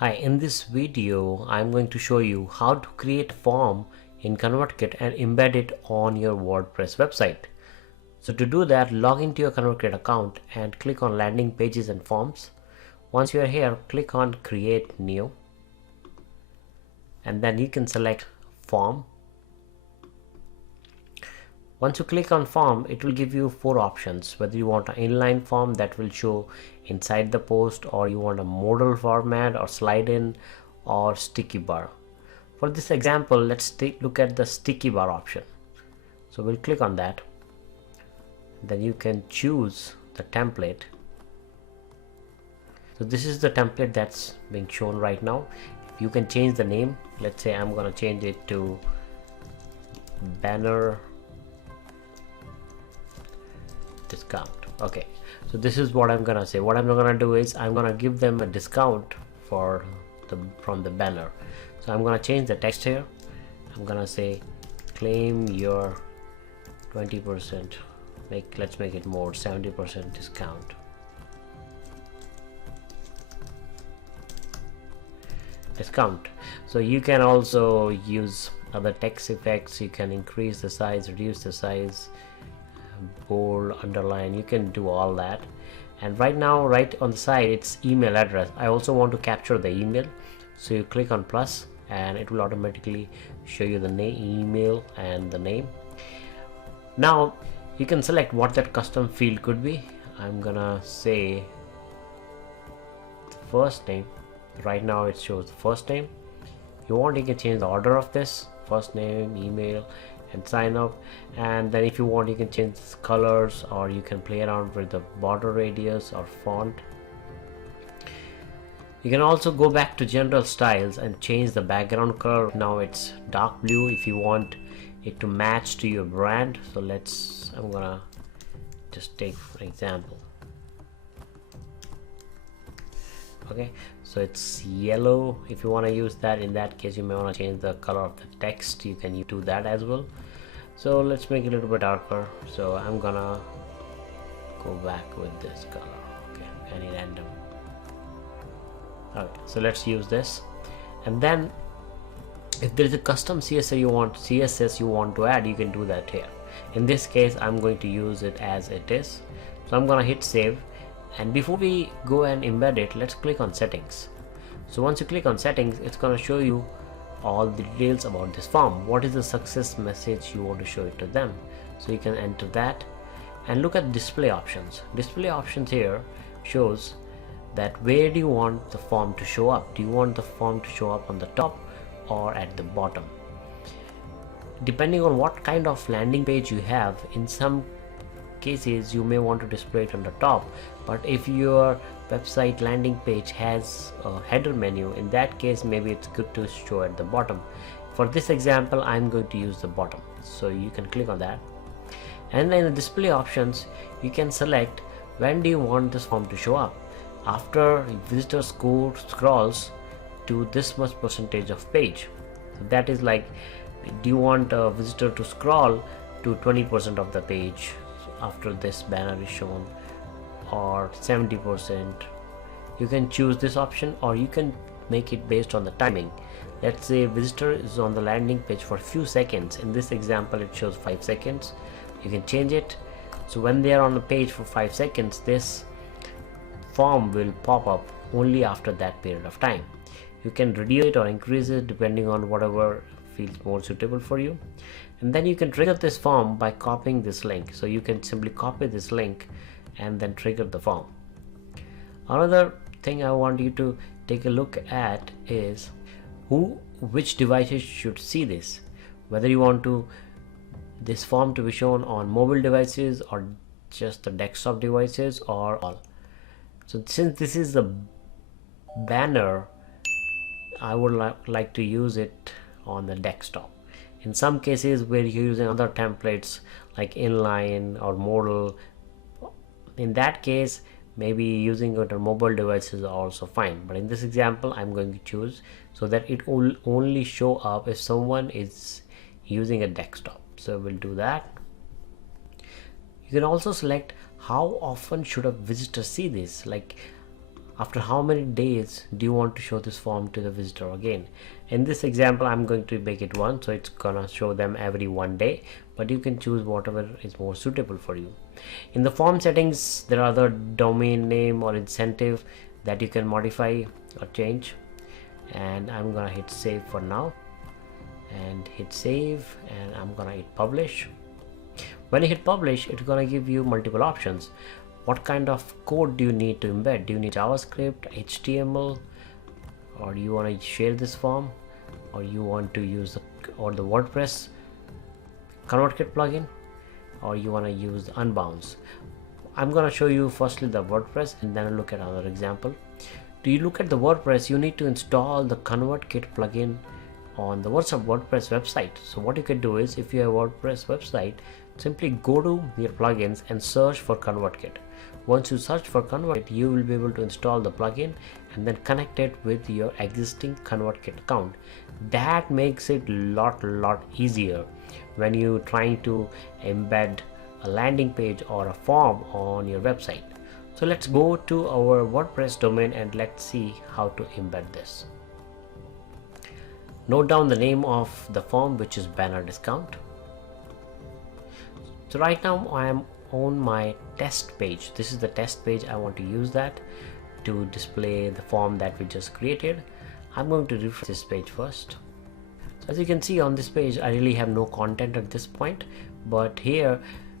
Hi, in this video I'm going to show you how to create a form in ConverKit and embed it on your WordPress website. So to do that, log into your ConverKit account and click on landing pages and forms. Once you are here, click on create new and then you can select form. Once you click on form, it will give you four options, whether you want an inline form that will show inside the post, or you want a modal format or slide in or sticky bar. For this example, let's look at the sticky bar option. So we'll click on that. Then you can choose the template. So this is the template that's being shown right now. You can change the name. Let's say I'm going to change it to banner discount. Okay, so this is what I'm gonna say. What I'm gonna do is I'm gonna give them a discount for from the banner. So I'm gonna change the text here. I'm gonna say claim your 20%, let's make it more, 70% discount. So you can also use other text effects. You can increase the size, reduce the size, bold, underline, you can do all that. And right now, right on the side, it's email address. I also want to capture the email, so you click on plus and it will automatically show you the email and the name. Now you can select what that custom field could be. I'm gonna say the first name. Right now it shows the first name. If you want, you can change the order of this: first name, email, and sign up. And then if you want, you can change colors, or you can play around with the border radius or font. You can also go back to general styles and change the background color. Now it's dark blue if you want it to match to your brand. So I'm gonna just take for example. Okay, so it's yellow. If you want to use that, in that case you may want to change the color of the text. You can do that as well. So let's make it a little bit darker. So I'm gonna go back with this color. Okay, any random. Okay, so let's use this. And then if there is a custom CSS you want to add, you can do that here. In this case, I'm going to use it as it is. So I'm gonna hit save. And before we go and embed it, let's click on settings. So once you click on settings, it's going to show you all the details about this form. What is the success message you want to show it to them? So you can enter that and look at display options. Display options here shows that where do you want the form to show up? Do you want the form to show up on the top or at the bottom? Depending on what kind of landing page you have, in some cases you may want to display it on the top, but if your website landing page has a header menu, in that case maybe it's good to show at the bottom. For this example, I'm going to use the bottom, so you can click on that. And then in the display options, you can select when do you want this form to show up. After visitor scrolls to this much percentage of page, so that is like, do you want a visitor to scroll to 20% of the page after this banner is shown, or 70%. You can choose this option, or you can make it based on the timing. Let's say visitor is on the landing page for a few seconds. In this example, it shows 5 seconds. You can change it, so when they are on the page for 5 seconds, this form will pop up only after that period of time. You can reduce it or increase it depending on whatever feels more suitable for you. And then you can trigger this form by copying this link. So you can simply copy this link and then trigger the form. Another thing I want you to take a look at is which devices should see this, whether you want this form to be shown on mobile devices or just the desktop devices or all. So since this is the banner, I would like to use it on the desktop. In some cases where you're using other templates like inline or modal, in that case maybe using it on mobile devices are also fine. But in this example, I'm going to choose so that it will only show up if someone is using a desktop. So we'll do that. You can also select how often should a visitor see this, like After how many days do you want to show this form to the visitor again? In this example, I'm going to make it 1, so it's gonna show them every 1 day, but you can choose whatever is more suitable for you. In the form settings, there are other domain name or incentive that you can modify or change, and I'm gonna hit save for now and hit save, and I'm gonna hit publish. When you hit publish, it's gonna give you multiple options. What kind of code do you need to embed? Do you need JavaScript, HTML, or do you want to share this form, or you want to use the WordPress ConverKit plugin, or you want to use the Unbounce? I'm going to show you firstly the WordPress and then look at another example. Do you look at the WordPress? You need to install the ConverKit plugin on the WordPress website. So what you can do is, if you have a WordPress website, simply go to your plugins and search for ConverKit. Once you search for ConverKit, you will be able to install the plugin and then connect it with your existing ConverKit account. That makes it lot easier when you're trying to embed a landing page or a form on your website. So let's go to our WordPress domain and let's see how to embed this. Note down the name of the form, which is banner discount. So right now I am on my test page. This is the test page. I want to use that to display the form that we just created. I'm going to refresh this page first. So as you can see on this page, I really have no content at this point, but here,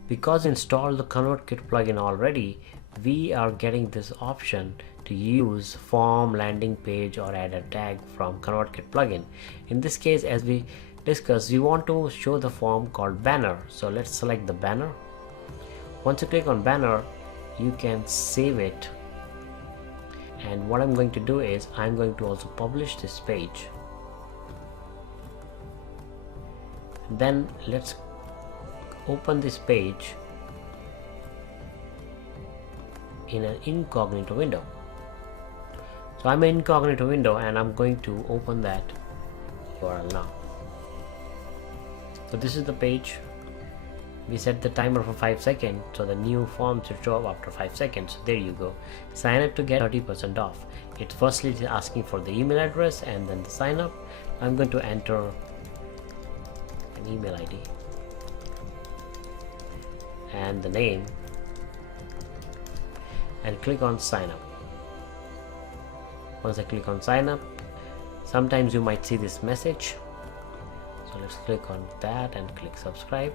because I installed the ConverKit plugin already, we are getting this option to use form, landing page, or add a tag from ConverKit plugin. In this case, as we discussed, we want to show the form called banner. So let's select the banner. Once you click on banner, you can save it. And what I'm going to do is, I'm going to also publish this page. Then let's open this page in an incognito window. So I'm in incognito window and I'm going to open that URL now. So this is the page. We set the timer for 5 seconds, so the new form should show up after 5 seconds. So there you go. Sign up to get 30% off. It's firstly asking for the email address and then the sign up. I'm going to enter an email ID and the name and click on sign up. Once I click on sign up, sometimes you might see this message. So let's click on that and click subscribe.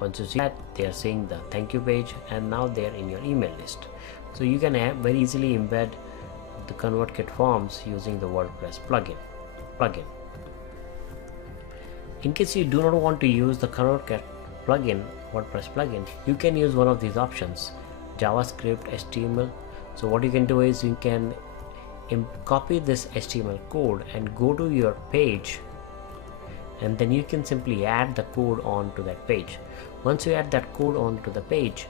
Once you see that, they are seeing the thank you page, and now they are in your email list. So you can very easily embed the ConverKit forms using the WordPress plugin. In case you do not want to use the ConverKit WordPress plugin, you can use one of these options, JavaScript, HTML. So what you can do is, you can copy this HTML code and go to your page, and then you can simply add the code onto that page. Once you add that code onto the page,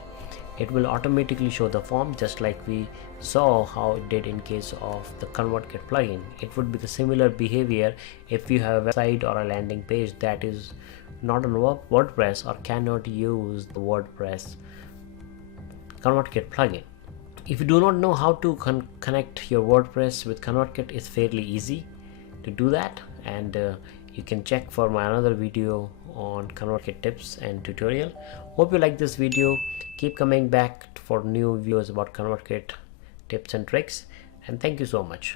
it will automatically show the form, just like we saw how it did in case of the ConverKit plugin. It would be the similar behavior if you have a website or a landing page that is not on WordPress or cannot use the WordPress ConverKit plugin. If you do not know how to connect your WordPress with ConverKit, it's fairly easy to do that, and you can check for my another video on ConverKit tips and tutorial. Hope you like this video. Keep coming back for new videos about ConverKit tips and tricks, and thank you so much.